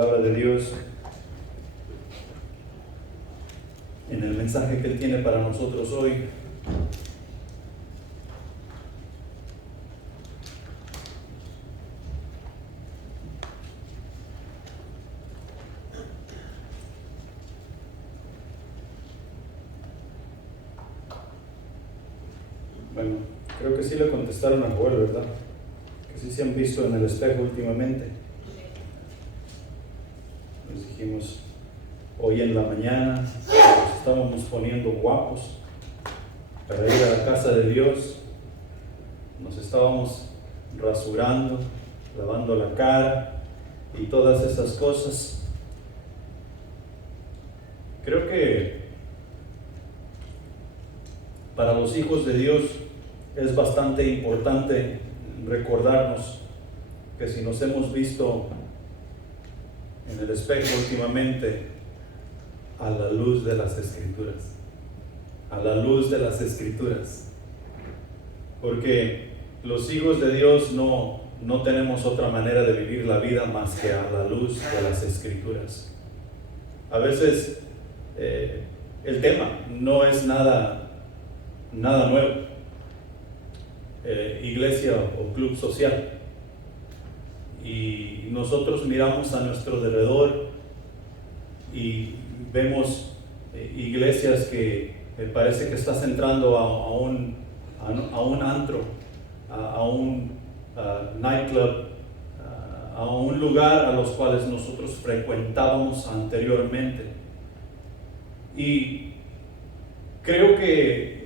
Palabra de Dios en el mensaje que Él tiene para nosotros hoy. Bueno, creo que sí le contestaron a Joel, ¿verdad? Que sí se han visto en el espejo últimamente. Les dijimos hoy en la mañana, nos estábamos poniendo guapos para ir a la casa de Dios. Nos estábamos rasurando, lavando la cara y todas esas cosas. Creo que para los hijos de Dios es bastante importante recordarnos que si nos hemos visto en el espejo últimamente, a la luz de las Escrituras, a la luz de las Escrituras, porque los hijos de Dios no tenemos otra manera de vivir la vida más que a la luz de las Escrituras. A veces el tema no es nada nuevo, iglesia o club social, y nosotros miramos a nuestro alrededor y vemos iglesias que parece que estás entrando a un antro, a un nightclub, a un lugar a los cuales nosotros frecuentábamos anteriormente. Y creo que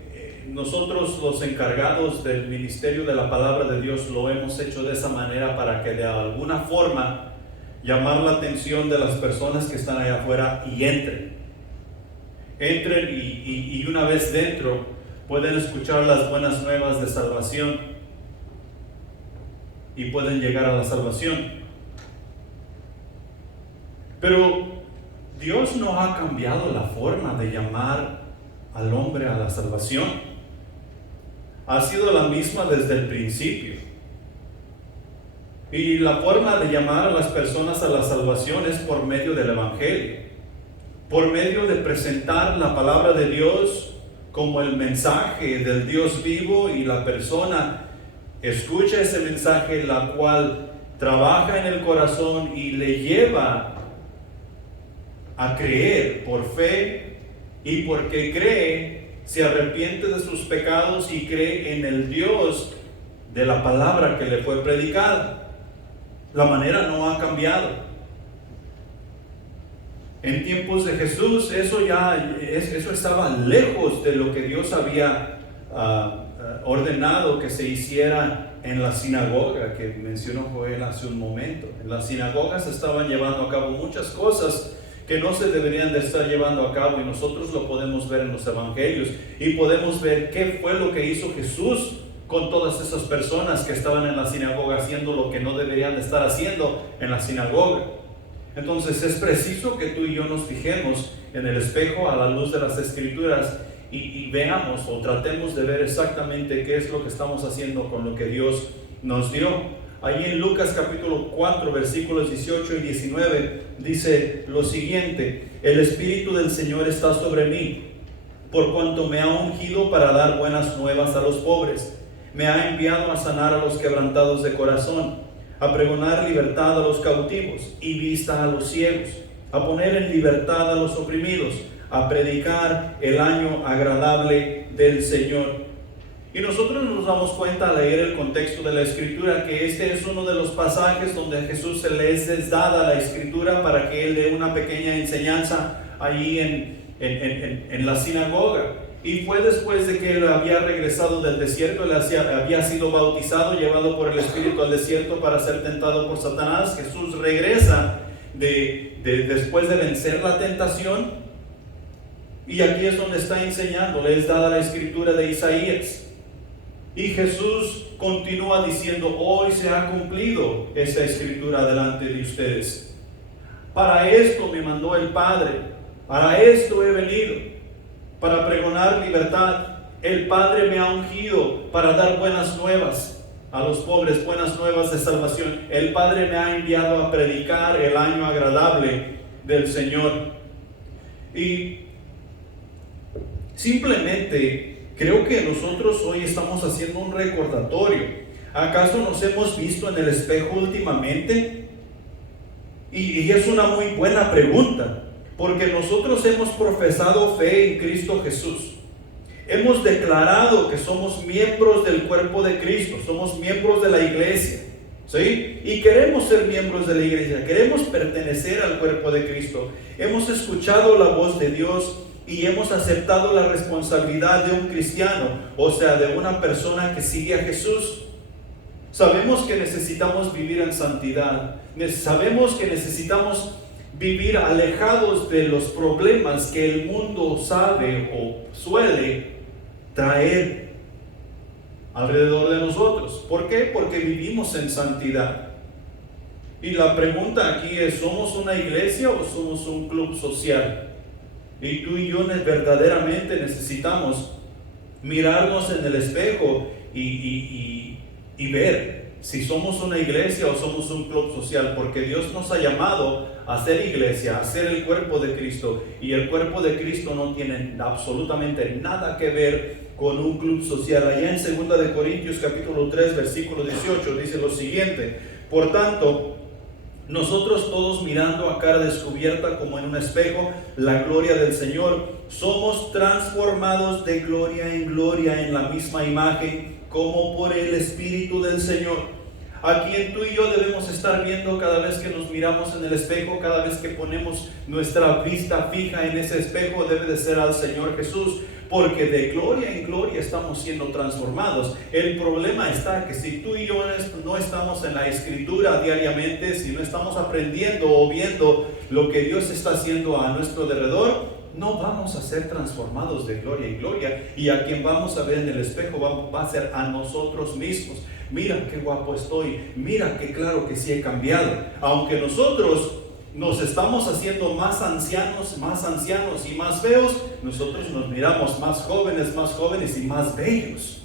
nosotros, los encargados del ministerio de la palabra de Dios, lo hemos hecho de esa manera para que de alguna forma llamar la atención de las personas que están allá afuera y entren y una vez dentro pueden escuchar las buenas nuevas de salvación y pueden llegar a la salvación. Pero Dios no ha cambiado la forma de llamar al hombre a la salvación. Ha sido la misma desde el principio. Y la forma de llamar a las personas a la salvación es por medio del Evangelio, por medio de presentar la palabra de Dios como el mensaje del Dios vivo, y la persona escucha ese mensaje, la cual trabaja en el corazón y le lleva a creer por fe, y porque cree, se arrepiente de sus pecados y cree en el Dios de la palabra que le fue predicada. La manera no ha cambiado. En tiempos de Jesús eso estaba lejos de lo que Dios había ordenado que se hiciera en la sinagoga que mencionó Joel hace un momento. En las sinagogas se estaban llevando a cabo muchas cosas que no se deberían de estar llevando a cabo, y nosotros lo podemos ver en los evangelios y podemos ver qué fue lo que hizo Jesús con todas esas personas que estaban en la sinagoga haciendo lo que no deberían de estar haciendo en la sinagoga. Entonces es preciso que tú y yo nos fijemos en el espejo a la luz de las Escrituras y veamos o tratemos de ver exactamente qué es lo que estamos haciendo con lo que Dios nos dio. Allí en Lucas capítulo 4 versículos 18 y 19 dice lo siguiente: el Espíritu del Señor está sobre mí, por cuanto me ha ungido para dar buenas nuevas a los pobres. Me ha enviado a sanar a los quebrantados de corazón, a pregonar libertad a los cautivos y vista a los ciegos, a poner en libertad a los oprimidos, a predicar el año agradable del Señor. Y nosotros nos damos cuenta al leer el contexto de la Escritura que este es uno de los pasajes donde a Jesús se le es dada la Escritura para que Él dé una pequeña enseñanza ahí en la sinagoga. Y fue después de que Él había regresado del desierto, Él había sido bautizado, llevado por el Espíritu al desierto para ser tentado por Satanás. Jesús regresa después de vencer la tentación, y aquí es donde está enseñando. Le es dada la Escritura de Isaías. Y Jesús continúa diciendo: hoy se ha cumplido esa Escritura delante de ustedes. Para esto me mandó el Padre, para esto he venido, para pregonar libertad. El Padre me ha ungido para dar buenas nuevas a los pobres buenas nuevas de salvación. El Padre me ha enviado a predicar el año agradable del Señor. Y simplemente creo que nosotros hoy estamos haciendo un recordatorio. ¿Acaso nos hemos visto en el espejo últimamente? Y es una muy buena pregunta, porque nosotros hemos profesado fe en Cristo Jesús. Hemos declarado que somos miembros del cuerpo de Cristo, somos miembros de la iglesia, ¿sí? Y queremos ser miembros de la iglesia, queremos pertenecer al cuerpo de Cristo. Hemos escuchado la voz de Dios y hemos aceptado la responsabilidad de un cristiano, o sea, de una persona que sigue a Jesús. Sabemos que necesitamos vivir en santidad, sabemos que necesitamos vivir alejados de los problemas que el mundo sabe o suele traer alrededor de nosotros. ¿Por qué? Porque vivimos en santidad. Y la pregunta aquí es, ¿somos una iglesia o somos un club social? Y tú y yo verdaderamente necesitamos mirarnos en el espejo y ver si somos una iglesia o somos un club social, porque Dios nos ha llamado a ser iglesia, a ser el cuerpo de Cristo, y el cuerpo de Cristo no tiene absolutamente nada que ver con un club social. Allá en 2 de Corintios capítulo 3 versículo 18 dice lo siguiente: por tanto, nosotros todos mirando a cara descubierta como en un espejo la gloria del Señor, somos transformados de gloria en gloria en la misma imagen como por el Espíritu del Señor. A quien tú y yo debemos estar viendo cada vez que nos miramos en el espejo, cada vez que ponemos nuestra vista fija en ese espejo, debe de ser al Señor Jesús, porque de gloria en gloria estamos siendo transformados. El problema está que si tú y yo no estamos en la Escritura diariamente, si no estamos aprendiendo o viendo lo que Dios está haciendo a nuestro alrededor, no vamos a ser transformados de gloria en gloria, y a quien vamos a ver en el espejo va a ser a nosotros mismos. Mira qué guapo estoy, mira qué claro que sí he cambiado. Aunque nosotros nos estamos haciendo más ancianos y más feos, nosotros nos miramos más jóvenes y más bellos.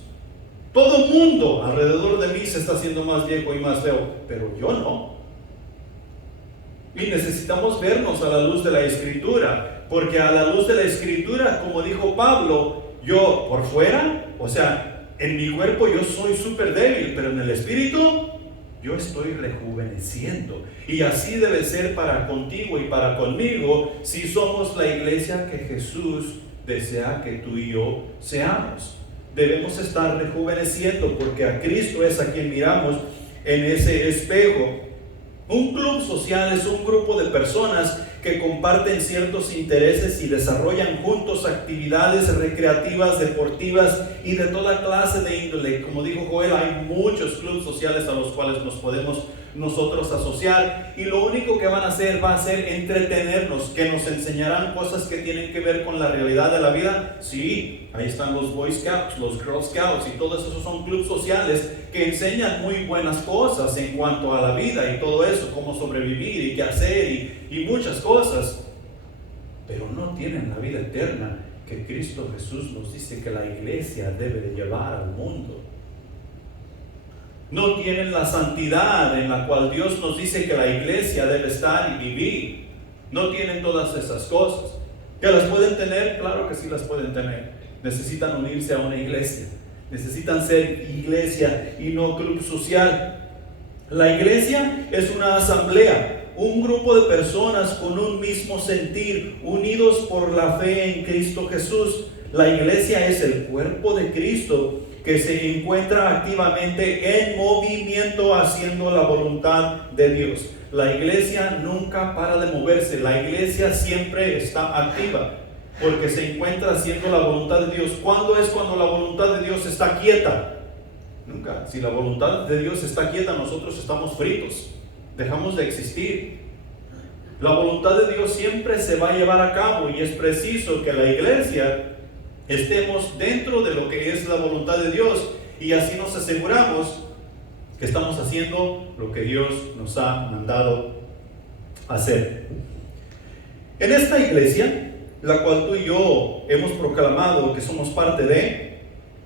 Todo el mundo alrededor de mí se está haciendo más viejo y más feo, pero yo no. Y necesitamos vernos a la luz de la Escritura, porque a la luz de la Escritura, como dijo Pablo, yo por fuera, o sea, en mi cuerpo yo soy súper débil, pero en el espíritu yo estoy rejuveneciendo. Y así debe ser para contigo y para conmigo, si somos la iglesia que Jesús desea que tú y yo seamos. Debemos estar rejuveneciendo, porque a Cristo es a quien miramos en ese espejo. Un club social es un grupo de personas que comparten ciertos intereses y desarrollan juntos actividades recreativas, deportivas y de toda clase de índole. Como dijo Joel, hay muchos clubes sociales a los cuales nos podemos nosotros asociar, y lo único que van a hacer va a ser entretenernos. Que nos enseñarán cosas que tienen que ver con la realidad de la vida. Sí, ahí están los Boy Scouts, los Girl Scouts, y todos esos son clubes sociales que enseñan muy buenas cosas en cuanto a la vida y todo eso, cómo sobrevivir y qué hacer y muchas cosas, pero no tienen la vida eterna que Cristo Jesús nos dice que la iglesia debe de llevar al mundo. No tienen la santidad en la cual Dios nos dice que la iglesia debe estar y vivir. No tienen todas esas cosas. ¿Que las pueden tener? Claro que sí las pueden tener. Necesitan unirse a una iglesia. Necesitan ser iglesia y no club social. La iglesia es una asamblea, un grupo de personas con un mismo sentir, unidos por la fe en Cristo Jesús. La iglesia es el cuerpo de Cristo que se encuentra activamente en movimiento haciendo la voluntad de Dios. La iglesia nunca para de moverse, la iglesia siempre está activa porque se encuentra haciendo la voluntad de Dios. ¿Cuándo es cuando la voluntad de Dios está quieta? Nunca. Si la voluntad de Dios está quieta, nosotros estamos fritos, dejamos de existir. La voluntad de Dios siempre se va a llevar a cabo, y es preciso que la iglesia estemos dentro de lo que es la voluntad de Dios, y así nos aseguramos que estamos haciendo lo que Dios nos ha mandado hacer. En esta iglesia, la cual tú y yo hemos proclamado que somos parte de,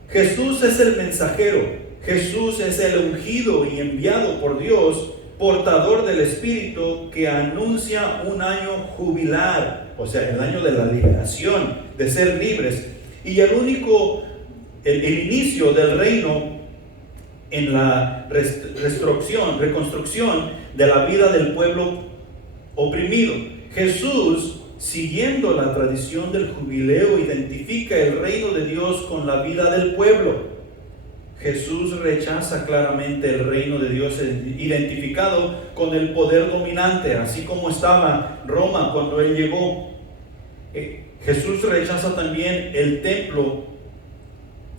Jesús es el mensajero. Jesús es el ungido y enviado por Dios, portador del Espíritu, que anuncia un año jubilar, o sea, el año de la liberación, de ser libres, y el inicio del reino en la reconstrucción de la vida del pueblo oprimido. Jesús, siguiendo la tradición del jubileo, identifica el reino de Dios con la vida del pueblo. Jesús rechaza claramente el reino de Dios identificado con el poder dominante, así como estaba Roma cuando Él llegó. Jesús rechaza también el templo,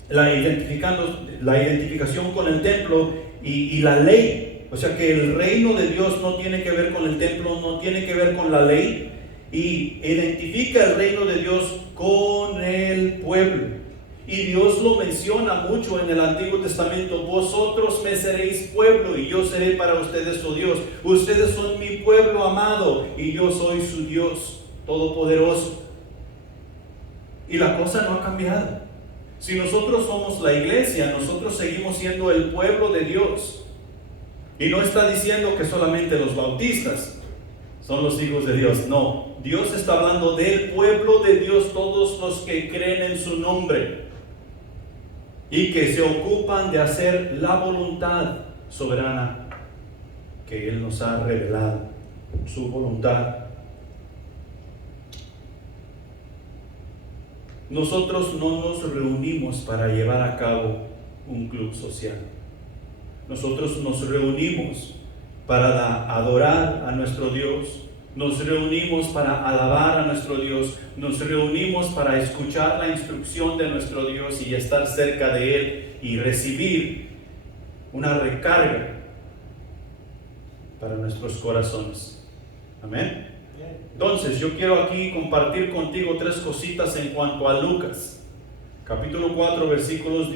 la identificación con el templo y la ley. O sea que el reino de Dios no tiene que ver con el templo, no tiene que ver con la ley, y identifica el reino de Dios con el pueblo. Y Dios lo menciona mucho en el Antiguo Testamento: vosotros me seréis pueblo y yo seré para ustedes su Dios. Ustedes son mi pueblo amado y yo soy su Dios todopoderoso. Y la cosa no ha cambiado. Si nosotros somos la iglesia, nosotros seguimos siendo el pueblo de Dios. Y no está diciendo que solamente los bautistas son los hijos de Dios. No, Dios está hablando del pueblo de Dios, todos los que creen en su nombre y que se ocupan de hacer la voluntad soberana que Él nos ha revelado, su voluntad. Nosotros no nos reunimos para llevar a cabo un club social. Nosotros nos reunimos para adorar a nuestro Dios. Nos reunimos para alabar a nuestro Dios. Nos reunimos para escuchar la instrucción de nuestro Dios y estar cerca de Él y recibir una recarga para nuestros corazones. Amén. Entonces, yo quiero aquí compartir contigo 3 cositas en cuanto a Lucas, capítulo 4, versículos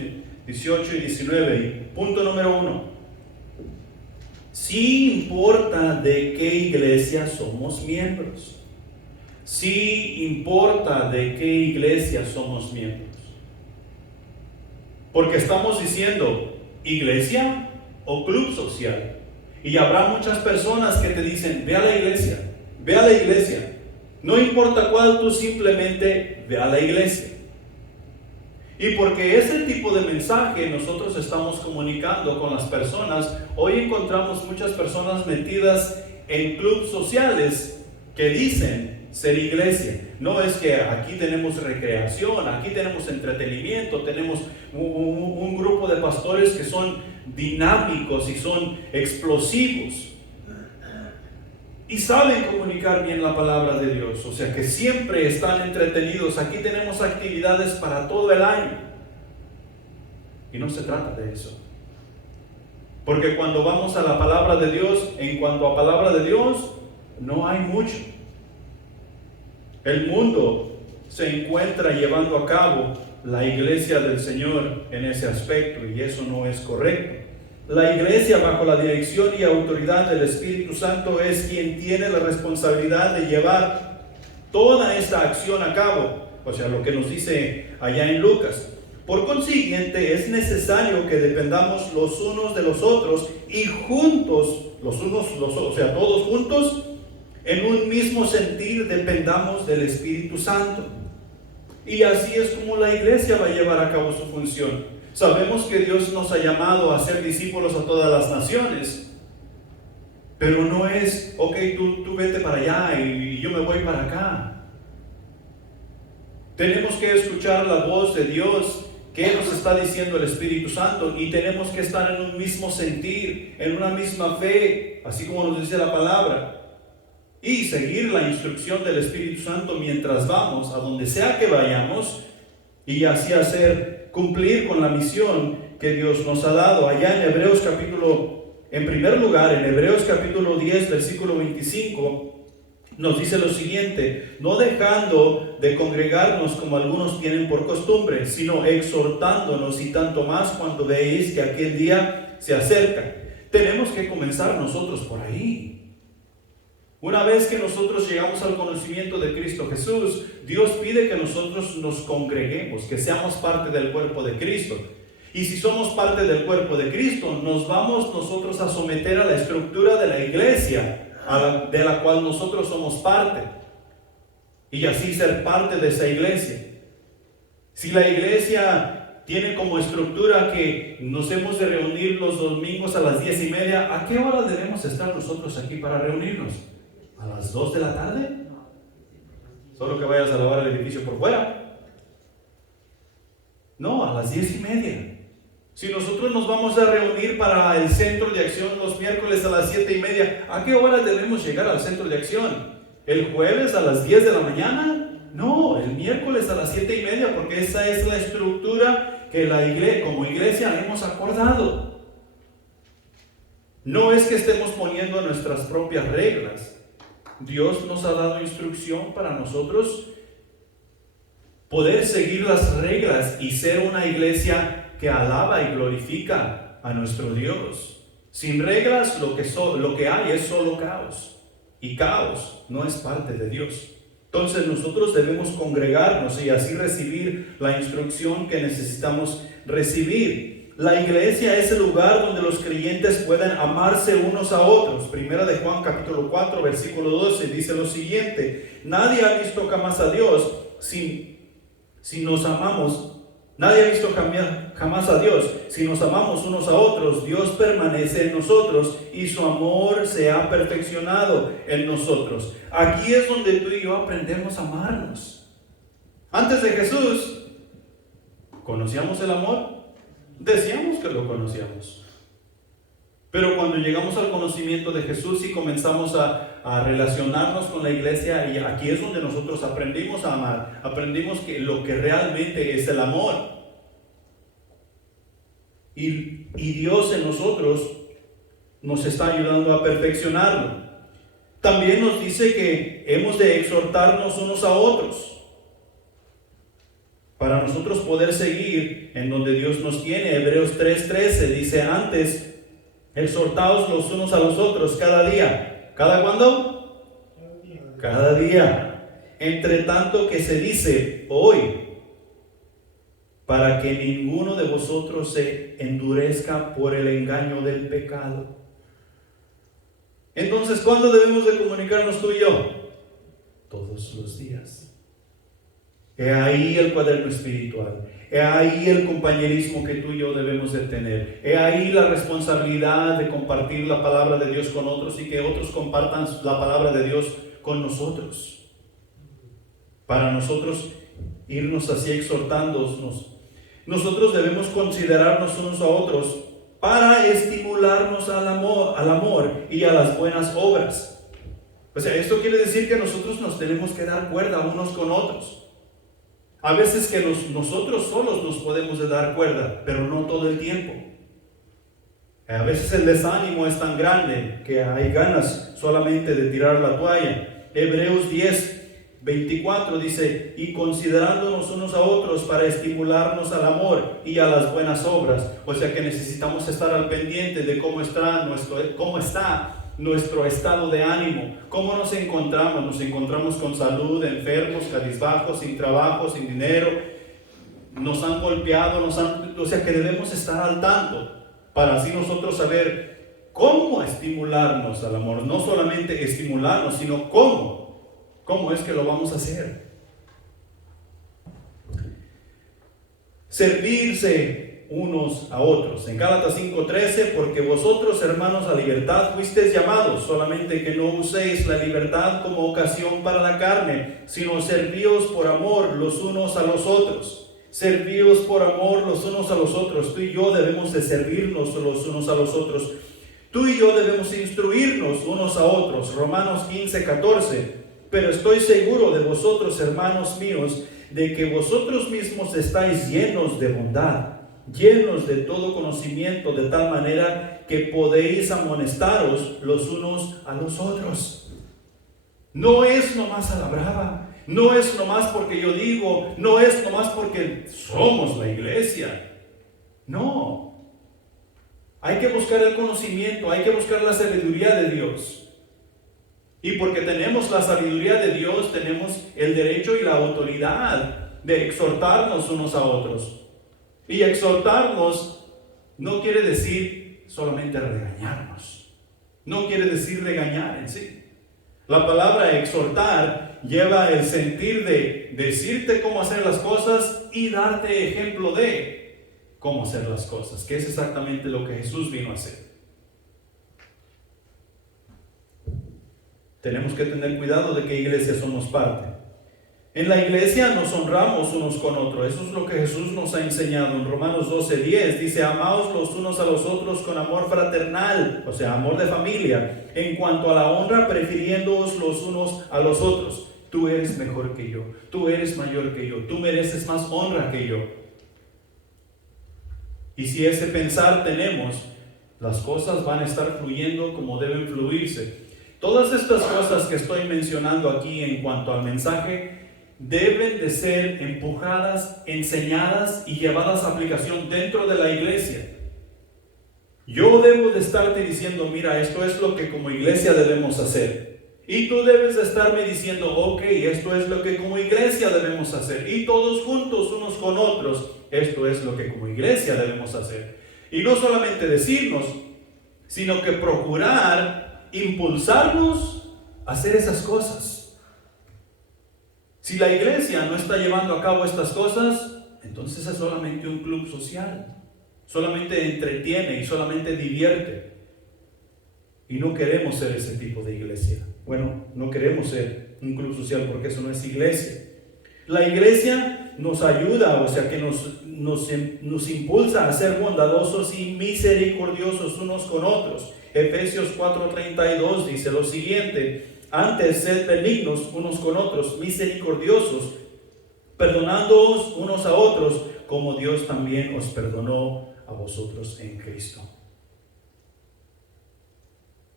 18 y 19. Y punto número 1. Sí importa de qué iglesia somos miembros. Sí importa de qué iglesia somos miembros. Porque estamos diciendo iglesia o club social. Y habrá muchas personas que te dicen: ve a la iglesia, ve a la iglesia. No importa cuál, tú simplemente ve a la iglesia. Y porque ese tipo de mensaje nosotros estamos comunicando con las personas, hoy encontramos muchas personas metidas en clubes sociales que dicen ser iglesia. No es que aquí tenemos recreación, aquí tenemos entretenimiento, tenemos un grupo de pastores que son dinámicos y son explosivos y saben comunicar bien la palabra de Dios, o sea que siempre están entretenidos. Aquí tenemos actividades para todo el año. Y no se trata de eso. Porque cuando vamos a la palabra de Dios, en cuanto a palabra de Dios, no hay mucho. El mundo se encuentra llevando a cabo la iglesia del Señor en ese aspecto, y eso no es correcto. La iglesia, bajo la dirección y autoridad del Espíritu Santo, es quien tiene la responsabilidad de llevar toda esta acción a cabo. O sea, lo que nos dice allá en Lucas. Por consiguiente, es necesario que dependamos los unos de los otros y juntos, todos juntos, en un mismo sentir, dependamos del Espíritu Santo. Y así es como la iglesia va a llevar a cabo su función. Sabemos que Dios nos ha llamado a ser discípulos a todas las naciones, pero no es, ok, tú vete para allá y yo me voy para acá. Tenemos que escuchar la voz de Dios, que nos está diciendo el Espíritu Santo, y tenemos que estar en un mismo sentir, en una misma fe, así como nos dice la palabra, y seguir la instrucción del Espíritu Santo mientras vamos, a donde sea que vayamos, y así cumplir con la misión que Dios nos ha dado. Allá en Hebreos en primer lugar, en Hebreos capítulo 10, versículo 25, nos dice lo siguiente: no dejando de congregarnos como algunos tienen por costumbre, sino exhortándonos, y tanto más cuando veis que aquel día se acerca. Tenemos que comenzar nosotros por ahí. Una vez que nosotros llegamos al conocimiento de Cristo Jesús, Dios pide que nosotros nos congreguemos, que seamos parte del cuerpo de Cristo. Y si somos parte del cuerpo de Cristo, nos vamos nosotros a someter a la estructura de la iglesia, de la cual nosotros somos parte. Y así ser parte de esa iglesia. Si la iglesia tiene como estructura que nos hemos de reunir los domingos a las 10:30, ¿a qué hora debemos estar nosotros aquí para reunirnos? ¿A las 2 de la tarde? Solo que vayas a lavar el edificio por fuera. No, a las 10:30. Si nosotros nos vamos a reunir para el centro de acción los miércoles a las 7:30, ¿a qué hora debemos llegar al centro de acción? ¿El jueves a las 10 de la mañana? No, el miércoles a las 7:30, porque esa es la estructura que como iglesia hemos acordado. No es que estemos poniendo nuestras propias reglas. Dios nos ha dado instrucción para nosotros poder seguir las reglas y ser una iglesia que alaba y glorifica a nuestro Dios. Sin reglas lo que hay es solo caos. Y caos no es parte de Dios. Entonces nosotros debemos congregarnos y así recibir la instrucción que necesitamos recibir. La iglesia es el lugar donde los creyentes puedan amarse unos a otros. Primera de Juan capítulo 4 versículo 12 dice lo siguiente: nadie ha visto jamás a Dios si nos amamos. Nadie ha visto jamás a Dios. Si nos amamos unos a otros, Dios permanece en nosotros y su amor se ha perfeccionado en nosotros. Aquí es donde tú y yo aprendemos a amarnos. Antes de Jesús, ¿conocíamos el amor? Decíamos que lo conocíamos. Pero cuando llegamos al conocimiento de Jesús y comenzamos a relacionarnos con la iglesia, y aquí es donde nosotros aprendimos a amar, aprendimos que lo que realmente es el amor. Y Dios en nosotros nos está ayudando a perfeccionarlo. También nos dice que hemos de exhortarnos unos a otros para nosotros poder seguir en donde Dios nos tiene. Hebreos 3:13 dice: antes, exhortaos los unos a los otros cada día. ¿Cada cuándo? Cada día. Entre tanto que se dice hoy, para que ninguno de vosotros se endurezca por el engaño del pecado. Entonces, ¿cuándo debemos de comunicarnos tú y yo? Todos los días. He ahí el cuaderno espiritual. He ahí el compañerismo que tú y yo debemos de tener. He ahí la responsabilidad de compartir la palabra de Dios con otros y que otros compartan la palabra de Dios con nosotros. Para nosotros irnos así exhortándonos. Nosotros debemos considerarnos unos a otros para estimularnos al amor y a las buenas obras. O sea, esto quiere decir que nosotros nos tenemos que dar cuerda unos con otros. A veces que nosotros solos nos podemos de dar cuerda, pero no todo el tiempo. A veces el desánimo es tan grande que hay ganas solamente de tirar la toalla. Hebreos 10:24 dice: y considerándonos unos a otros para estimularnos al amor y a las buenas obras. O sea que necesitamos estar al pendiente de cómo está nuestro estado de ánimo. ¿Cómo nos encontramos? Nos encontramos con salud, enfermos, cabizbajos, sin trabajo, sin dinero. Nos han golpeado, o sea que debemos estar al tanto para así nosotros saber cómo estimularnos al amor. No solamente estimularnos, sino cómo es que lo vamos a hacer. Servirse unos a otros. En Gálatas 5:13, porque vosotros, hermanos, a libertad fuisteis llamados, solamente que no uséis la libertad como ocasión para la carne, sino servíos por amor los unos a los otros. Servíos por amor los unos a los otros. Tú y yo debemos de servirnos los unos a los otros. Tú y yo debemos instruirnos unos a otros. Romanos 15:14. Pero estoy seguro de vosotros, hermanos míos, de que vosotros mismos estáis llenos de bondad, llenos de todo conocimiento, de tal manera que podéis amonestaros los unos a los otros. No es nomás a la brava, no es nomás porque yo digo, no es nomás porque somos la iglesia. No. Hay que buscar el conocimiento, hay que buscar la sabiduría de Dios. Y porque tenemos la sabiduría de Dios, tenemos el derecho y la autoridad de exhortarnos unos a otros. Y exhortarnos no quiere decir solamente regañarnos. No quiere decir regañar en sí. La palabra exhortar lleva el sentir de decirte cómo hacer las cosas y darte ejemplo de cómo hacer las cosas, que es exactamente lo que Jesús vino a hacer. Tenemos que tener cuidado de qué iglesia somos parte. En la iglesia nos honramos unos con otros. Eso es lo que Jesús nos ha enseñado. En Romanos 12:10 dice: amaos los unos a los otros con amor fraternal, o sea, amor de familia. En cuanto a la honra, prefiriéndoos los unos a los otros. Tú eres mejor que yo, tú eres mayor que yo, tú mereces más honra que yo. Y si ese pensar tenemos, las cosas van a estar fluyendo como deben fluirse. Todas estas cosas que estoy mencionando aquí en cuanto al mensaje deben de ser empujadas, enseñadas y llevadas a aplicación dentro de la iglesia. Yo debo de estarte diciendo: mira, esto es lo que como iglesia debemos hacer. Y tú debes de estarme diciendo: ok, esto es lo que como iglesia debemos hacer. Y todos juntos, unos con otros, esto es lo que como iglesia debemos hacer. Y no solamente decirnos, sino que procurar impulsarnos a hacer esas cosas. Si la iglesia no está llevando a cabo estas cosas, entonces es solamente un club social. Solamente entretiene y solamente divierte. Y no queremos ser ese tipo de iglesia. Bueno, no queremos ser un club social porque eso no es iglesia. La iglesia nos ayuda, o sea que nos impulsa a ser bondadosos y misericordiosos unos con otros. Efesios 4:32 dice lo siguiente: antes sed benignos unos con otros, misericordiosos, perdonándoos unos a otros, como Dios también os perdonó a vosotros en Cristo.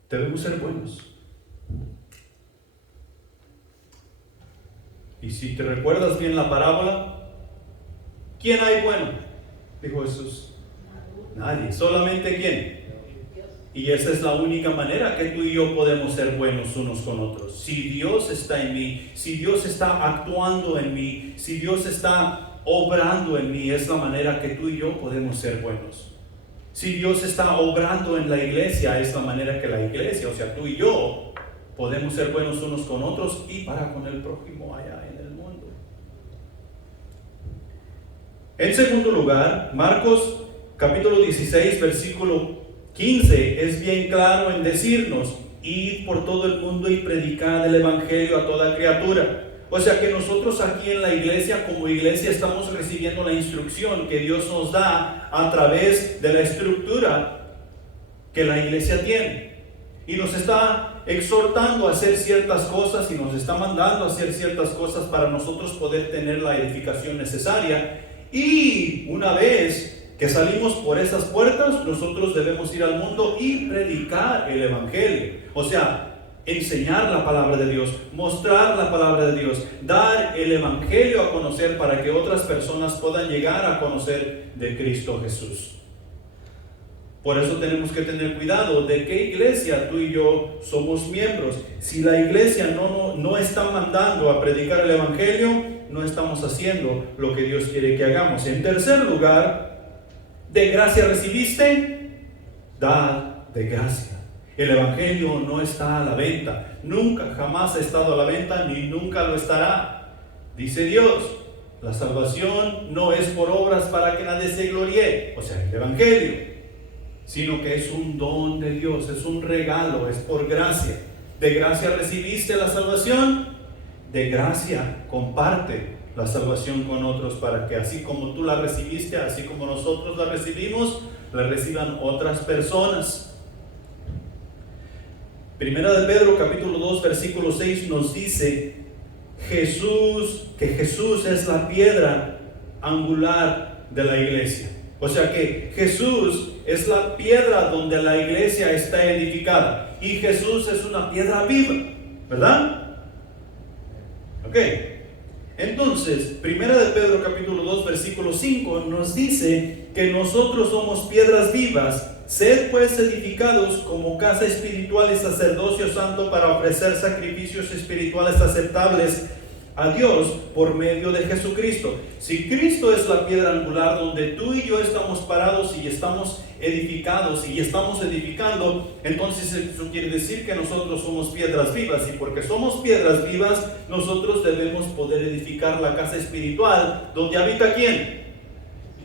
Debemos ser buenos. Y si te recuerdas bien la parábola, ¿quién hay bueno? Dijo Jesús. Nadie, solamente ¿quién? Y esa es la única manera que tú y yo podemos ser buenos unos con otros. Si Dios está en mí, si Dios está actuando en mí, si Dios está obrando en mí, es la manera que tú y yo podemos ser buenos. Si Dios está obrando en la iglesia, es la manera que la iglesia, o sea, tú y yo, podemos ser buenos unos con otros y para con el prójimo allá en el mundo. En segundo lugar, Marcos capítulo 16, versículo 15 es bien claro en decirnos: id por todo el mundo y predicad el evangelio a toda criatura. O sea que nosotros aquí en la iglesia, como iglesia, estamos recibiendo la instrucción que Dios nos da a través de la estructura que la iglesia tiene. Y nos está exhortando a hacer ciertas cosas y nos está mandando a hacer ciertas cosas para nosotros poder tener la edificación necesaria. Y una vez que salimos por esas puertas, nosotros debemos ir al mundo y predicar el evangelio. O sea, enseñar la palabra de Dios, mostrar la palabra de Dios, dar el evangelio a conocer para que otras personas puedan llegar a conocer de Cristo Jesús. Por eso tenemos que tener cuidado de qué iglesia tú y yo somos miembros. Si la iglesia no está mandando a predicar el evangelio, no estamos haciendo lo que Dios quiere que hagamos. En tercer lugar, ¿de gracia recibiste? Dad de gracia. El evangelio no está a la venta. Nunca, jamás ha estado a la venta, ni nunca lo estará. Dice Dios: la salvación no es por obras para que nadie se gloríe, o sea, el evangelio, sino que es un don de Dios, es un regalo, es por gracia. ¿De gracia recibiste la salvación? De gracia comparte la salvación con otros para que así como tú la recibiste, así como nosotros la recibimos, la reciban otras personas. Primera de Pedro capítulo 2 versículo 6 nos dice que Jesús es la piedra angular de la iglesia. O sea que Jesús es la piedra donde la iglesia está edificada. Y Jesús es una piedra viva, ¿verdad? Ok. Entonces, Primera de Pedro capítulo 2 versículo 5 nos dice que nosotros somos piedras vivas. Sed pues edificados como casa espiritual y sacerdocio santo para ofrecer sacrificios espirituales aceptables a Dios por medio de Jesucristo. Si Cristo es la piedra angular donde tú y yo estamos parados y estamos edificados y estamos edificando, entonces eso quiere decir que nosotros somos piedras vivas, y porque somos piedras vivas, nosotros debemos poder edificar la casa espiritual donde habita ¿quién?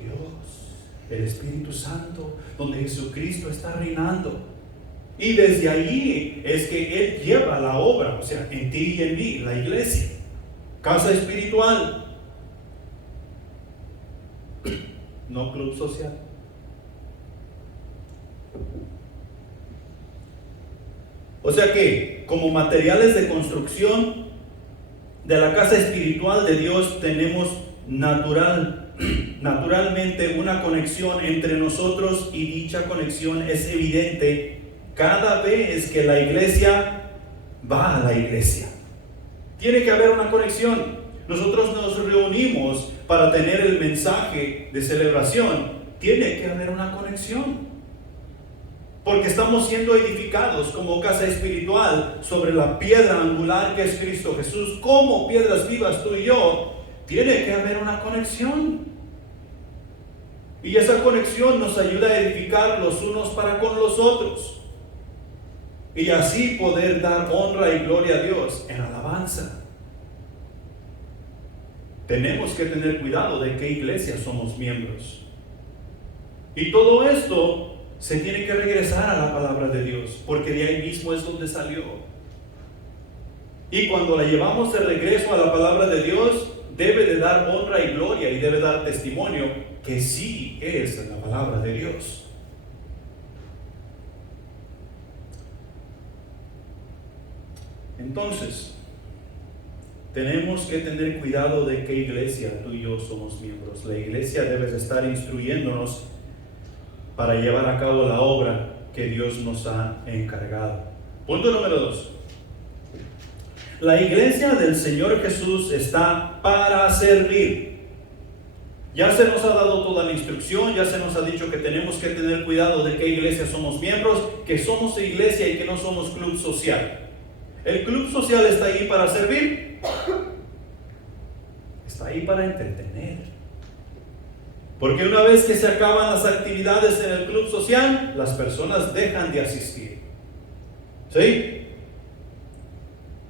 Dios, el Espíritu Santo, donde Jesucristo está reinando. Y desde ahí es que Él lleva la obra, o sea, en ti y en mí, la iglesia, casa espiritual, no club social. O sea que, como materiales de construcción de la casa espiritual de Dios, tenemos naturalmente una conexión entre nosotros, y dicha conexión es evidente cada vez que la iglesia va a la iglesia. Tiene que haber una conexión. Nosotros nos reunimos para tener el mensaje de celebración. Tiene que haber una conexión, porque estamos siendo edificados como casa espiritual sobre la piedra angular que es Cristo Jesús. Como piedras vivas tú y yo, tiene que haber una conexión. Y esa conexión nos ayuda a edificar los unos para con los otros, y así poder dar honra y gloria a Dios en alabanza. Tenemos que tener cuidado de qué iglesia somos miembros. Y todo esto se tiene que regresar a la palabra de Dios, porque de ahí mismo es donde salió. Y cuando la llevamos de regreso a la palabra de Dios, debe de dar honra y gloria, y debe dar testimonio que sí es la palabra de Dios. Entonces, tenemos que tener cuidado de qué iglesia tú y yo somos miembros. La iglesia debe de estar instruyéndonos para llevar a cabo la obra que Dios nos ha encargado. Punto número 2. La iglesia del Señor Jesús está para servir. Ya se nos ha dado toda la instrucción, ya se nos ha dicho que tenemos que tener cuidado de qué iglesia somos miembros, que somos iglesia y que no somos club social. ¿El club social está ahí para servir? Está ahí para entretener. Porque una vez que se acaban las actividades en el club social, las personas dejan de asistir. ¿Sí?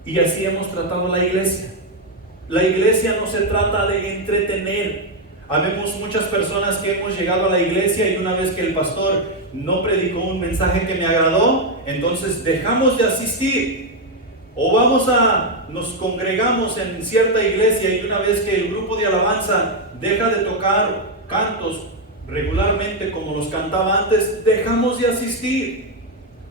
Y así hemos tratado la iglesia. La iglesia no se trata de entretener. Habemos muchas personas que hemos llegado a la iglesia y una vez que el pastor no predicó un mensaje que me agradó, entonces dejamos de asistir. O nos congregamos en cierta iglesia y una vez que el grupo de alabanza deja de tocar cantos regularmente como los cantaba antes, dejamos de asistir.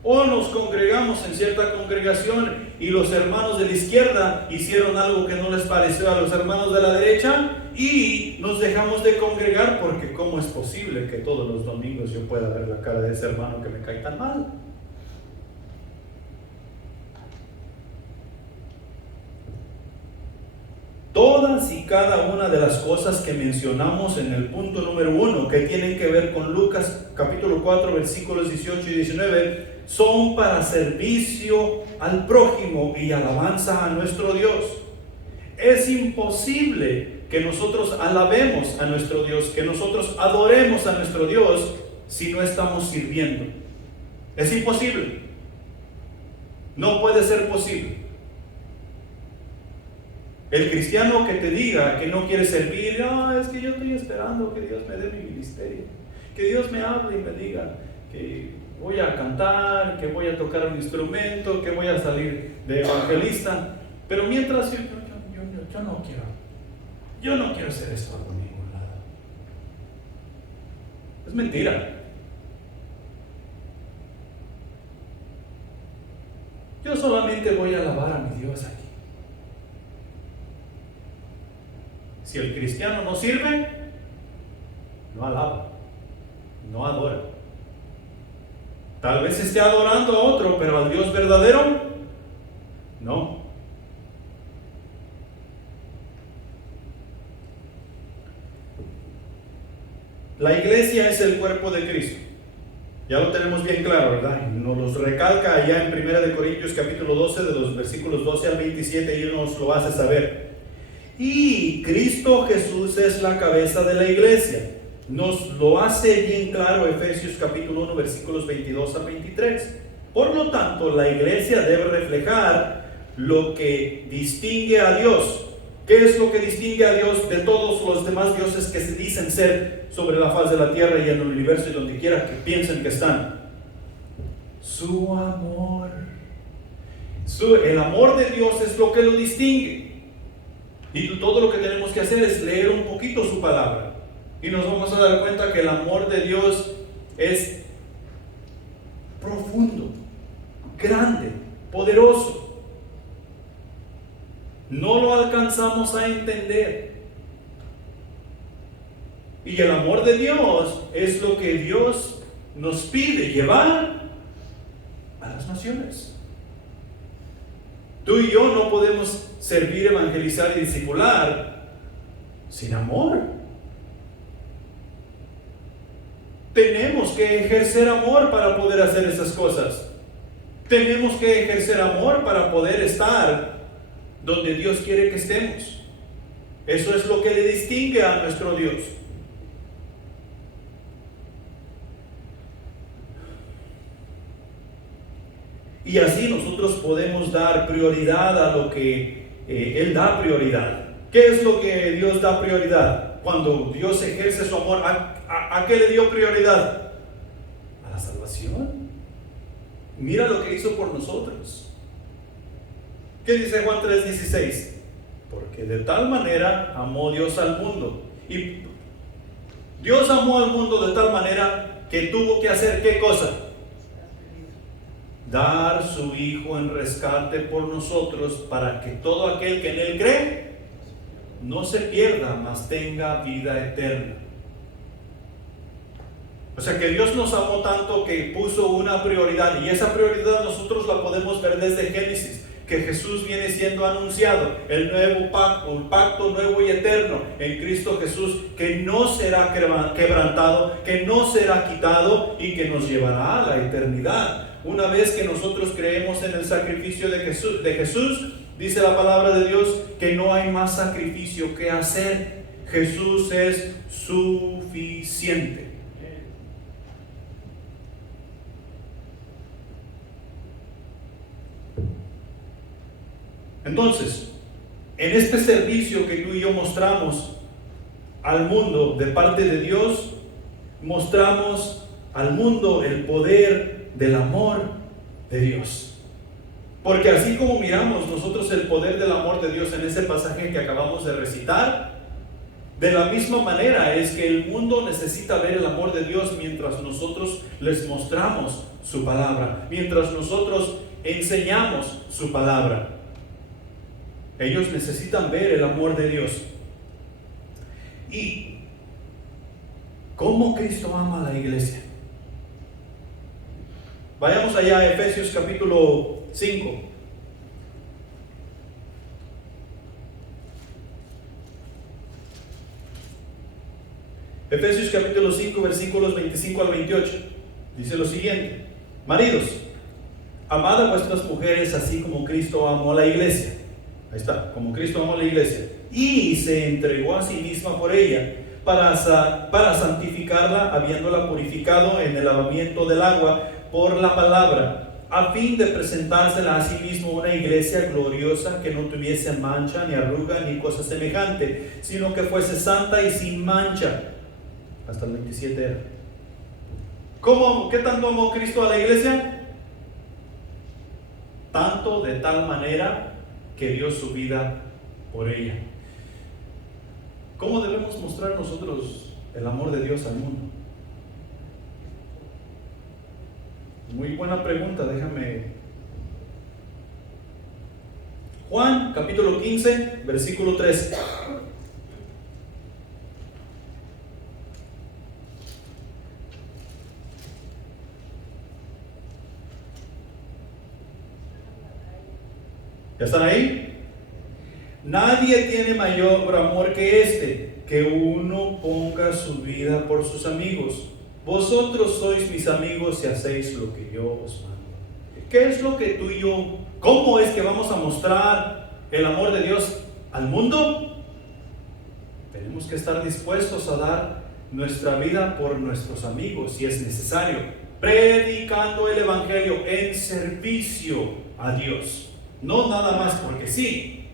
O nos congregamos en cierta congregación y los hermanos de la izquierda hicieron algo que no les pareció a los hermanos de la derecha y nos dejamos de congregar, porque ¿cómo es posible que todos los domingos yo pueda ver la cara de ese hermano que me cae tan mal? Todas y cada una de las cosas que mencionamos en el punto número 1, que tienen que ver con Lucas capítulo 4 versículos 18 y 19, son para servicio al prójimo y alabanza a nuestro Dios. Es imposible que nosotros alabemos a nuestro Dios, que nosotros adoremos a nuestro Dios si no estamos sirviendo. Es imposible. No puede ser posible. El cristiano que te diga que no quiere servir, es que yo estoy esperando que Dios me dé mi ministerio, que Dios me hable y me diga que voy a cantar, que voy a tocar un instrumento, que voy a salir de evangelista, pero mientras yo no quiero hacer esto por ningún lado. Es mentira. Yo solamente voy a alabar a mi Dios aquí. Si el cristiano no sirve, no alaba, no adora. Tal vez esté adorando a otro, pero al Dios verdadero, no. La iglesia es el cuerpo de Cristo. Ya lo tenemos bien claro, ¿verdad? Nos los recalca allá en 1 Corintios capítulo 12, de los versículos 12 al 27, y nos lo hace saber. Y Cristo Jesús es la cabeza de la iglesia. Nos lo hace bien claro Efesios capítulo 1 versículos 22 al 23. Por lo tanto, la iglesia debe reflejar lo que distingue a Dios. ¿Qué es lo que distingue a Dios de todos los demás dioses que se dicen ser sobre la faz de la tierra y en el universo y donde quiera que piensen que están? Su amor. El amor de Dios es lo que lo distingue. Y todo lo que tenemos que hacer es leer un poquito su palabra. Y nos vamos a dar cuenta que el amor de Dios es profundo, grande, poderoso. No lo alcanzamos a entender. Y el amor de Dios es lo que Dios nos pide llevar a las naciones. Tú y yo no podemos servir, evangelizar y discipular sin amor. Tenemos que ejercer amor para poder hacer esas cosas. Tenemos que ejercer amor para poder estar donde Dios quiere que estemos. Eso es lo que le distingue a nuestro Dios. Y así nosotros podemos dar prioridad a lo que Él da prioridad. ¿Qué es lo que Dios da prioridad? Cuando Dios ejerce su amor, ¿a qué le dio prioridad? A la salvación. Mira lo que hizo por nosotros. ¿Qué dice Juan 3:16? Porque de tal manera amó Dios al mundo. Y Dios amó al mundo de tal manera que tuvo que hacer ¿qué cosa? Dar su Hijo en rescate por nosotros, para que todo aquel que en Él cree no se pierda, mas tenga vida eterna. O sea que Dios nos amó tanto que puso una prioridad, y esa prioridad nosotros la podemos ver desde Génesis, que Jesús viene siendo anunciado, el nuevo pacto, un pacto nuevo y eterno en Cristo Jesús, que no será quebrantado, que no será quitado y que nos llevará a la eternidad. Una vez que nosotros creemos en el sacrificio de Jesús, dice la palabra de Dios que no hay más sacrificio que hacer. Jesús es suficiente. Entonces, en este servicio que tú y yo mostramos al mundo de parte de Dios, mostramos al mundo el poder del amor de Dios. Porque así como miramos nosotros el poder del amor de Dios en ese pasaje que acabamos de recitar, de la misma manera es que el mundo necesita ver el amor de Dios mientras nosotros les mostramos su palabra, mientras nosotros enseñamos su palabra. Ellos necesitan ver el amor de Dios. ¿Y cómo Cristo ama a la iglesia? Vayamos allá a Efesios capítulo 5. Efesios capítulo 5, versículos 25 al 28. Dice lo siguiente: maridos, amad a vuestras mujeres así como Cristo amó a la iglesia. Ahí está, como Cristo amó a la iglesia. Y se entregó a sí misma por ella, para santificarla, habiéndola purificado en el lavamiento del agua por la palabra, a fin de presentársela a sí mismo una iglesia gloriosa, que no tuviese mancha, ni arruga, ni cosa semejante, sino que fuese santa y sin mancha. Hasta el 27 era. ¿Qué tanto amó Cristo a la iglesia? Tanto, de tal manera que dio su vida por ella. ¿Cómo debemos mostrar nosotros el amor de Dios al mundo? Muy buena pregunta, déjame. Juan capítulo 15, versículo 13. ¿Ya están ahí? Nadie tiene mayor amor que este, que uno ponga su vida por sus amigos. Vosotros sois mis amigos si hacéis lo que yo os mando. ¿Qué es lo que tú y yo, cómo es que vamos a mostrar el amor de Dios al mundo? tenemos que estar dispuestos a dar nuestra vida por nuestros amigos si es necesario, predicando el Evangelio en servicio a Dios, no nada más porque sí.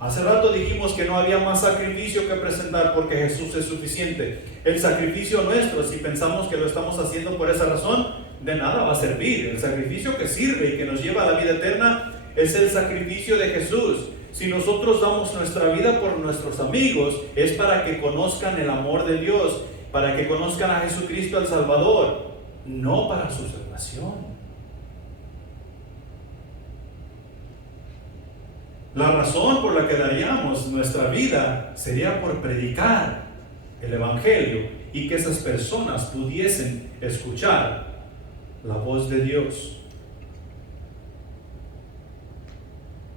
Hace rato dijimos que no había más sacrificio que presentar porque Jesús es suficiente. El sacrificio nuestro, si pensamos que lo estamos haciendo por esa razón, de nada va a servir. El sacrificio que sirve y que nos lleva a la vida eterna es el sacrificio de Jesús. Si nosotros damos nuestra vida por nuestros amigos, es para que conozcan el amor de Dios, para que conozcan a Jesucristo el Salvador, no para su salvación. La razón por la que daríamos nuestra vida sería por predicar el Evangelio y que esas personas pudiesen escuchar la voz de Dios.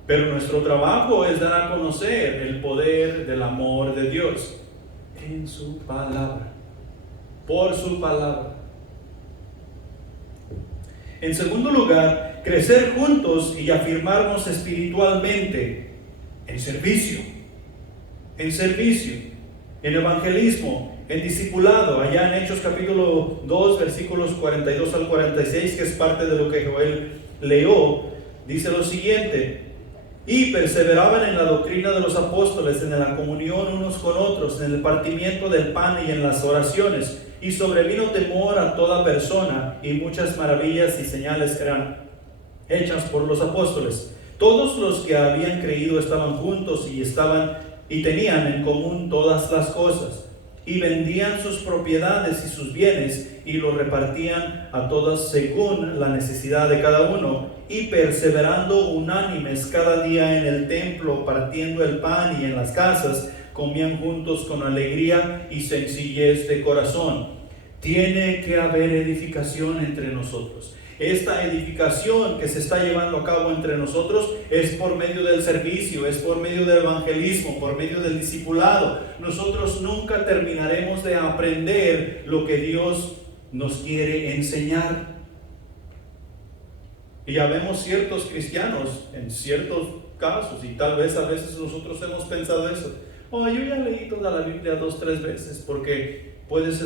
Pero nuestro trabajo es dar a conocer el poder del amor de Dios en su palabra, por su palabra. En segundo lugar, crecer juntos y afirmarnos espiritualmente en servicio, en evangelismo, en discipulado, allá en Hechos capítulo 2, versículos 42 al 46, que es parte de lo que Joel leyó, dice lo siguiente: y perseveraban en la doctrina de los apóstoles, en la comunión unos con otros, en el partimiento del pan y en las oraciones. Y sobrevino temor a toda persona, y muchas maravillas y señales eran hechas por los apóstoles. Todos los que habían creído estaban juntos y tenían en común todas las cosas, y vendían sus propiedades y sus bienes y los repartían a todos según la necesidad de cada uno, y perseverando unánimes cada día en el templo, partiendo el pan y en las casas, comían juntos con alegría y sencillez de corazón. Tiene que haber edificación entre nosotros. Esta edificación que se está llevando a cabo entre nosotros es por medio del servicio, es por medio del evangelismo, por medio del discipulado. Nosotros nunca terminaremos de aprender lo que Dios nos quiere enseñar. Y ya vemos ciertos cristianos en ciertos casos, y tal vez a veces nosotros hemos pensado eso: oh, yo ya leí toda la Biblia 2-3 veces, porque puedes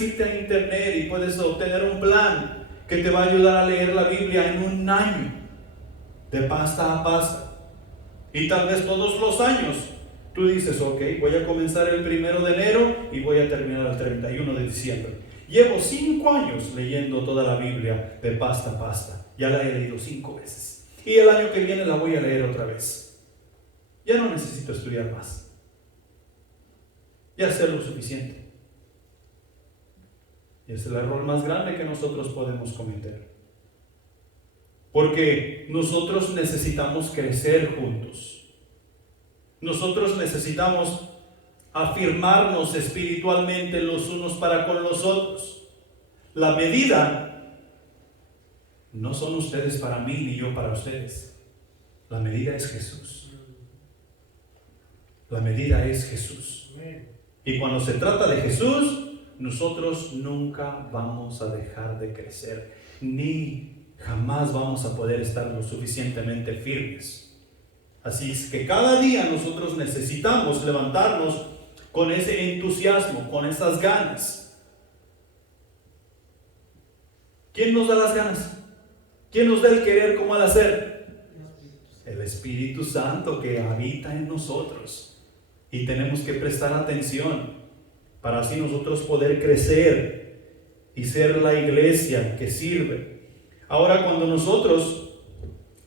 irte a internet y puedes obtener un plan que te va a ayudar a leer la Biblia en un año, de pasta a pasta. Y tal vez todos los años tú dices: ok, voy a comenzar el 1 de enero y voy a terminar el 31 de diciembre. Llevo 5 años leyendo toda la Biblia de pasta a pasta. Ya la he leído 5 veces. Y el año que viene la voy a leer otra vez. Ya no necesito estudiar más. Ya sé lo suficiente. Y es el error más grande que nosotros podemos cometer. Porque nosotros necesitamos crecer juntos. Nosotros necesitamos afirmarnos espiritualmente los unos para con los otros. La medida no son ustedes para mí ni yo para ustedes. La medida es Jesús. La medida es Jesús. Y cuando se trata de Jesús, nosotros nunca vamos a dejar de crecer, ni jamás vamos a poder estar lo suficientemente firmes. Así es que cada día nosotros necesitamos levantarnos con ese entusiasmo, con esas ganas. ¿Quién nos da las ganas? ¿Quién nos da el querer como el hacer? El Espíritu Santo que habita en nosotros. Y tenemos que prestar atención para así nosotros poder crecer y ser la iglesia que sirve. Ahora, cuando nosotros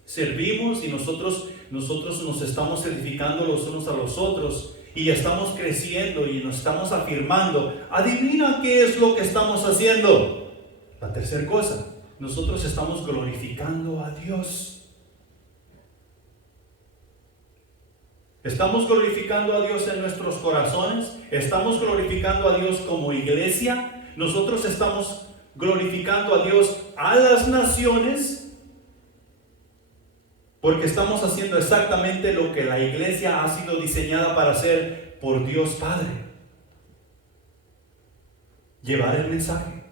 servimos y nosotros nos estamos edificando los unos a los otros y estamos creciendo y nos estamos afirmando, adivina qué es lo que estamos haciendo. La tercera cosa, nosotros estamos glorificando a Dios. Estamos glorificando a Dios en nuestros corazones, estamos glorificando a Dios como iglesia, nosotros estamos glorificando a Dios a las naciones, porque estamos haciendo exactamente lo que la iglesia ha sido diseñada para hacer por Dios Padre. Llevar el mensaje,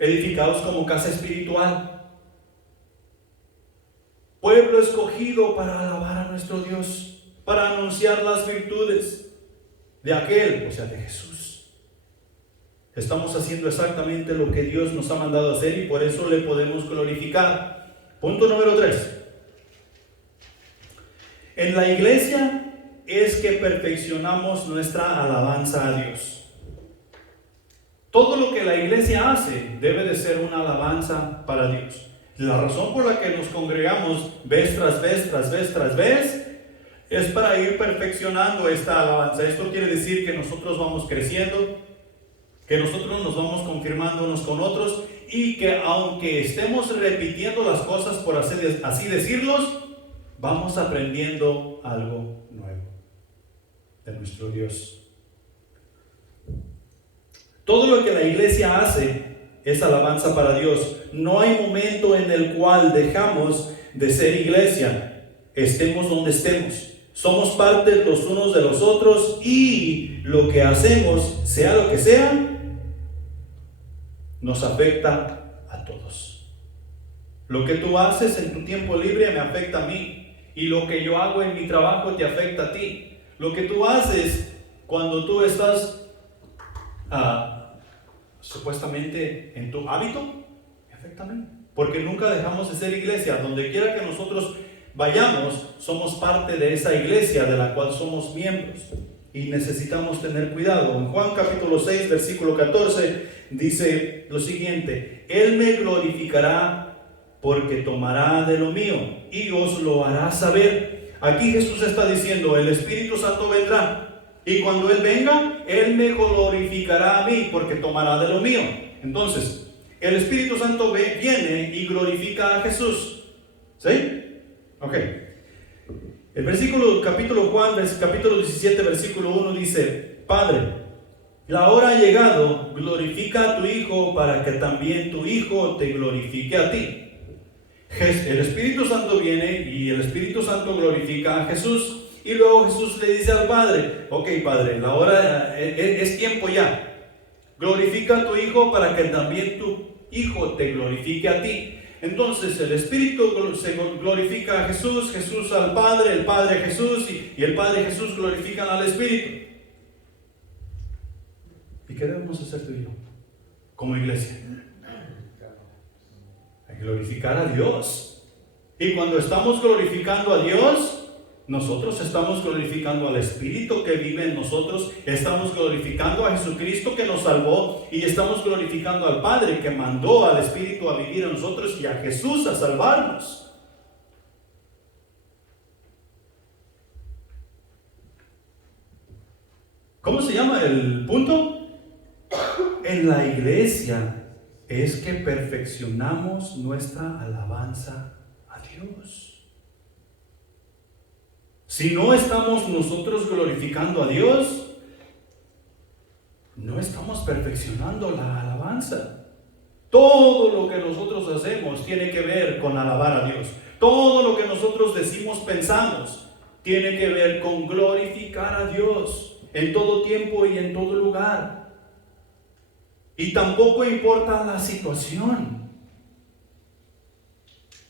edificados como casa espiritual, pueblo escogido para alabar a nuestro Dios. para anunciar las virtudes de aquel, o sea, de Jesús. Estamos haciendo exactamente lo que Dios nos ha mandado hacer y por eso le podemos glorificar. Punto número 3. En la iglesia es que perfeccionamos nuestra alabanza a Dios. Todo lo que la iglesia hace debe de ser una alabanza para Dios. La razón por la que nos congregamos vez tras vez, tras vez, tras vez, es para ir perfeccionando esta alabanza. Esto quiere decir que nosotros vamos creciendo, que nosotros nos vamos confirmando unos con otros y que aunque estemos repitiendo las cosas, por así decirlos, vamos aprendiendo algo nuevo de nuestro Dios. Todo lo que la iglesia hace es alabanza para Dios. No hay momento en el cual dejamos de ser iglesia, estemos donde estemos. Somos parte los unos de los otros y lo que hacemos, sea lo que sea, nos afecta a todos. Lo que tú haces en tu tiempo libre me afecta a mí y lo que yo hago en mi trabajo te afecta a ti. Lo que tú haces cuando tú estás supuestamente en tu hábito, me afecta a mí. Porque nunca dejamos de ser iglesia. Donde quiera que nosotros vayamos, somos parte de esa iglesia de la cual somos miembros. Y necesitamos tener cuidado. En Juan capítulo 6, versículo 14, dice lo siguiente: Él me glorificará porque tomará de lo mío y os lo hará saber. Aquí Jesús está diciendo, el Espíritu Santo vendrá. Y cuando Él venga, Él me glorificará a mí porque tomará de lo mío. Entonces, el Espíritu Santo viene y glorifica a Jesús. ¿Sí? Ok. El capítulo 17, versículo 1 dice: Padre, la hora ha llegado, glorifica a tu Hijo para que también tu Hijo te glorifique a ti. El Espíritu Santo viene y el Espíritu Santo glorifica a Jesús. Y luego Jesús le dice al Padre: ok, Padre, la hora es tiempo ya. Glorifica a tu Hijo para que también tu Hijo te glorifique a ti. Entonces el Espíritu se glorifica a Jesús, Jesús al Padre, el Padre a Jesús y el Padre y Jesús glorifican al Espíritu. ¿Y qué debemos hacer tú y yo como iglesia? Hay que glorificar a Dios. Y cuando estamos glorificando a Dios, nosotros estamos glorificando al Espíritu que vive en nosotros, estamos glorificando a Jesucristo que nos salvó y estamos glorificando al Padre que mandó al Espíritu a vivir en nosotros y a Jesús a salvarnos. ¿Cómo se llama el punto? En la iglesia es que perfeccionamos nuestra alabanza a Dios. Si no estamos nosotros glorificando a Dios, no estamos perfeccionando la alabanza. Todo lo que nosotros hacemos tiene que ver con alabar a Dios. Todo lo que nosotros decimos, pensamos, tiene que ver con glorificar a Dios en todo tiempo y en todo lugar. Y tampoco importa la situación.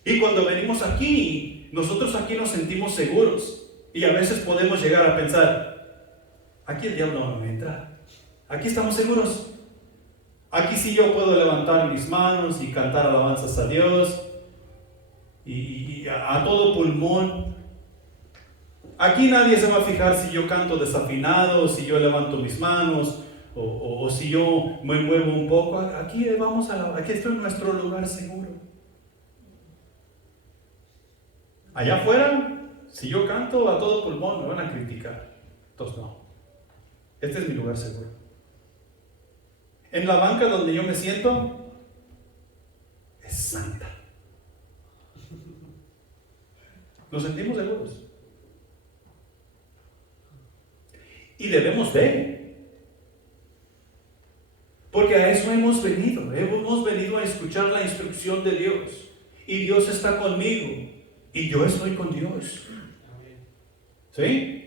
Y cuando venimos aquí, nosotros aquí nos sentimos seguros. Y a veces podemos llegar a pensar: aquí el diablo no va a entrar. Aquí estamos seguros. Aquí sí yo puedo levantar mis manos y cantar alabanzas a Dios. Y a todo pulmón. Aquí nadie se va a fijar si yo canto desafinado, si yo levanto mis manos, o si yo me muevo un poco. Aquí estoy en nuestro lugar seguro. Allá afuera, si yo canto a todo pulmón, me van a criticar. Entonces no. Este es mi lugar seguro. En la banca donde yo me siento, es santa. Nos sentimos seguros. Y debemos de. Porque a eso hemos venido. Hemos venido a escuchar la instrucción de Dios. Y Dios está conmigo. Y yo estoy con Dios. ¿Sí?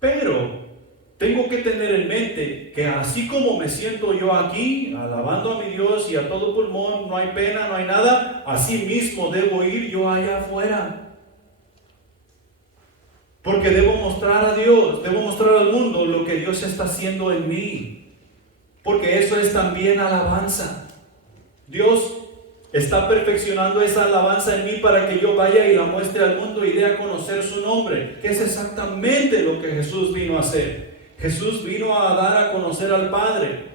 Pero tengo que tener en mente que así como me siento yo aquí, alabando a mi Dios y a todo pulmón, no hay pena, no hay nada, así mismo debo ir yo allá afuera. Porque debo mostrar a Dios, debo mostrar al mundo lo que Dios está haciendo en mí. Porque eso es también alabanza. Dios está perfeccionando esa alabanza en mí para que yo vaya y la muestre al mundo y dé a conocer su nombre, que es exactamente lo que Jesús vino a hacer. Jesús vino a dar a conocer al Padre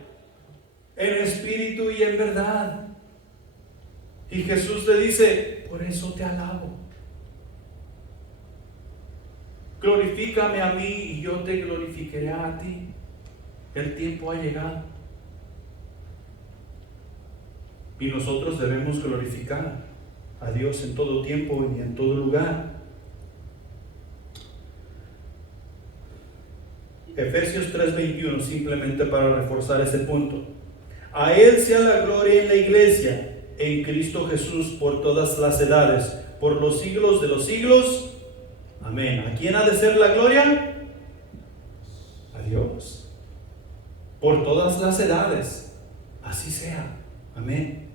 en espíritu y en verdad. Y Jesús le dice, por eso te alabo. Glorifícame a mí y yo te glorificaré a ti. El tiempo ha llegado. Y nosotros debemos glorificar a Dios en todo tiempo y en todo lugar. Efesios 3:21, simplemente para reforzar ese punto. A Él sea la gloria en la iglesia, en Cristo Jesús, por todas las edades, por los siglos de los siglos. Amén. ¿A quién ha de ser la gloria? A Dios. Por todas las edades. Así sea. Amén.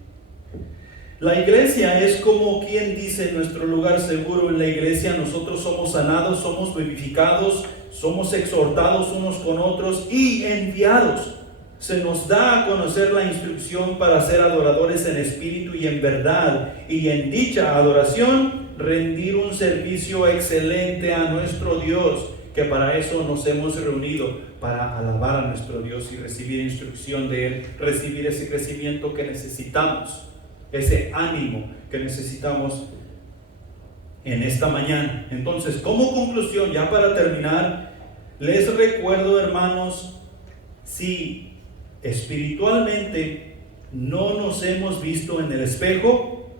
La iglesia es como quien dice nuestro lugar seguro. En la iglesia nosotros somos sanados, somos vivificados, somos exhortados unos con otros y enviados. Se nos da a conocer la instrucción para ser adoradores en espíritu y en verdad, y en dicha adoración rendir un servicio excelente a nuestro Dios, que para eso nos hemos reunido, para alabar a nuestro Dios y recibir instrucción de Él, recibir ese crecimiento que necesitamos, ese ánimo que necesitamos en esta mañana. Entonces, como conclusión, ya para terminar, les recuerdo, hermanos, si espiritualmente no nos hemos visto en el espejo,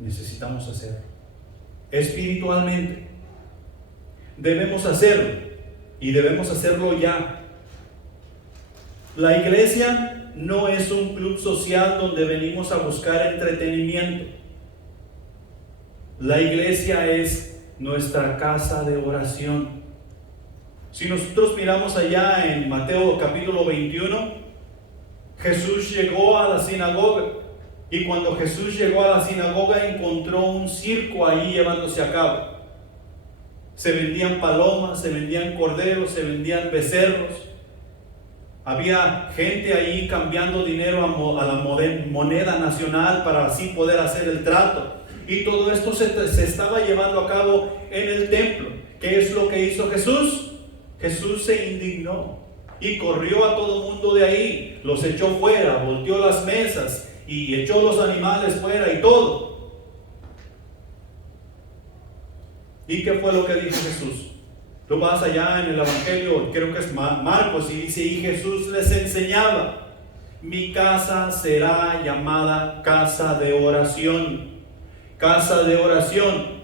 necesitamos hacerlo. Espiritualmente debemos hacerlo, y debemos hacerlo ya. La iglesia no es un club social donde venimos a buscar entretenimiento. La iglesia es nuestra casa de oración. Si nosotros miramos allá en Mateo capítulo 21, Jesús llegó a la sinagoga, y cuando Jesús llegó a la sinagoga encontró un circo ahí llevándose a cabo. Se vendían palomas, se vendían corderos, se vendían becerros. Había gente ahí cambiando dinero a la moneda nacional para así poder hacer el trato. Y todo esto se estaba llevando a cabo en el templo. ¿Qué es lo que hizo Jesús? Jesús se indignó y corrió a todo el mundo de ahí, los echó fuera, volteó las mesas y echó los animales fuera y todo. ¿Y qué fue lo que dijo Jesús? Tú vas allá en el Evangelio, creo que es Marcos, y dice, y Jesús les enseñaba, mi casa será llamada casa de oración. Casa de oración.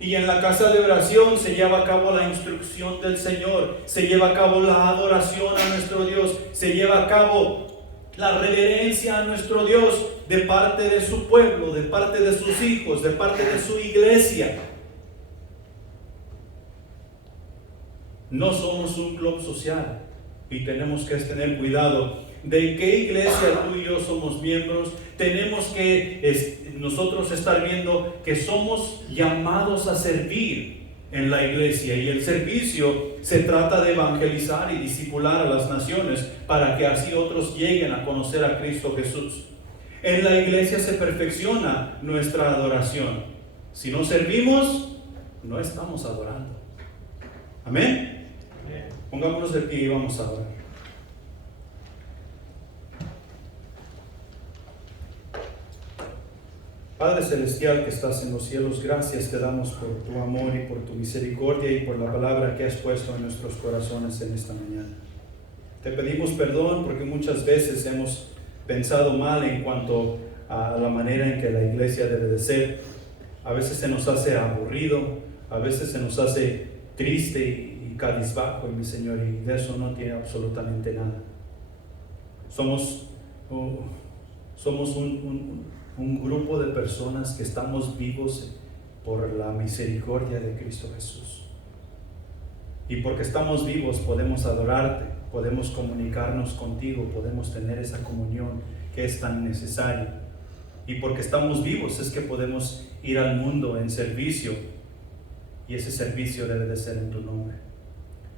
Y en la casa de oración se lleva a cabo la instrucción del Señor, se lleva a cabo la adoración a nuestro Dios, se lleva a cabo la reverencia a nuestro Dios de parte de su pueblo, de parte de sus hijos, de parte de su iglesia. No somos un club social y tenemos que tener cuidado de qué iglesia tú y yo somos miembros. Tenemos que nosotros estar viendo que somos llamados a servir en la iglesia, y el servicio se trata de evangelizar y discipular a las naciones para que así otros lleguen a conocer a Cristo Jesús. En la iglesia se perfecciona nuestra adoración. Si no servimos, no estamos adorando. Amén. Pongámonos de pie y vamos a orar. Padre Celestial que estás en los cielos, gracias te damos por tu amor y por tu misericordia y por la palabra que has puesto en nuestros corazones en esta mañana. Te pedimos perdón porque muchas veces hemos pensado mal en cuanto a la manera en que la iglesia debe de ser. A veces se nos hace aburrido, a veces se nos hace triste y cabizbajo, mi Señor, y de eso no tiene absolutamente nada. Somos un grupo de personas que estamos vivos por la misericordia de Cristo Jesús. Y porque estamos vivos podemos adorarte, podemos comunicarnos contigo, podemos tener esa comunión que es tan necesaria. Y porque estamos vivos es que podemos ir al mundo en servicio y ese servicio debe de ser en tu nombre.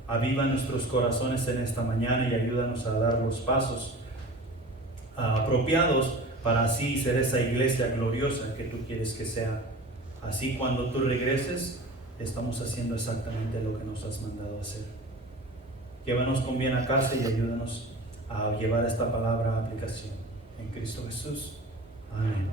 Aviva nuestros corazones en esta mañana y ayúdanos a dar los pasos apropiados para así ser esa iglesia gloriosa que tú quieres que sea. Así cuando tú regreses, estamos haciendo exactamente lo que nos has mandado hacer. Llévanos con bien a casa y ayúdanos a llevar esta palabra a aplicación. En Cristo Jesús. Amén.